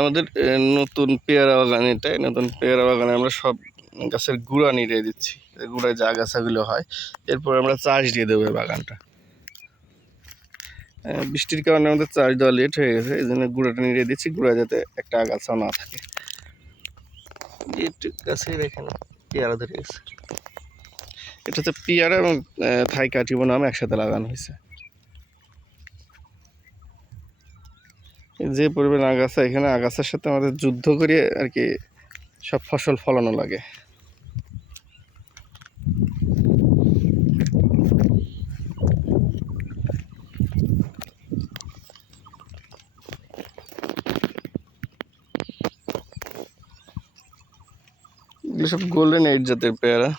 আমাদের নতুন পেয়ারা বাগান এটাই, নতুন পেয়ারা বাগানে আমরা সব গাছের গুঁড়া নিড়িয়ে দিচ্ছি। গুঁড়ায় যা গাছাগুলো হয়, এরপর আমরা চাষ দিয়ে দেবো বাগানটা। বৃষ্টির কারণে আমাদের চাষ দেওয়া লেট হয়ে গেছে, এই জন্য গুঁড়াটা নিড়িয়ে দিচ্ছি গুঁড়া যাতে একটা আগাছাও না থাকে। এই একটু গাছে দেখেন, পেয়ারা ধরে গেছে। এটা হচ্ছে পেয়ারা এবং থাই কাটিবো নাম একসাথে লাগানো হয়েছে। যে পরিমাণ আগাছা, এখানে আগাছার সাথে আমাদের যুদ্ধ করে আর কি সব ফসল ফলানো লাগে। এগুলো সব গোল্ডেন এইট জাতের পেয়ারা।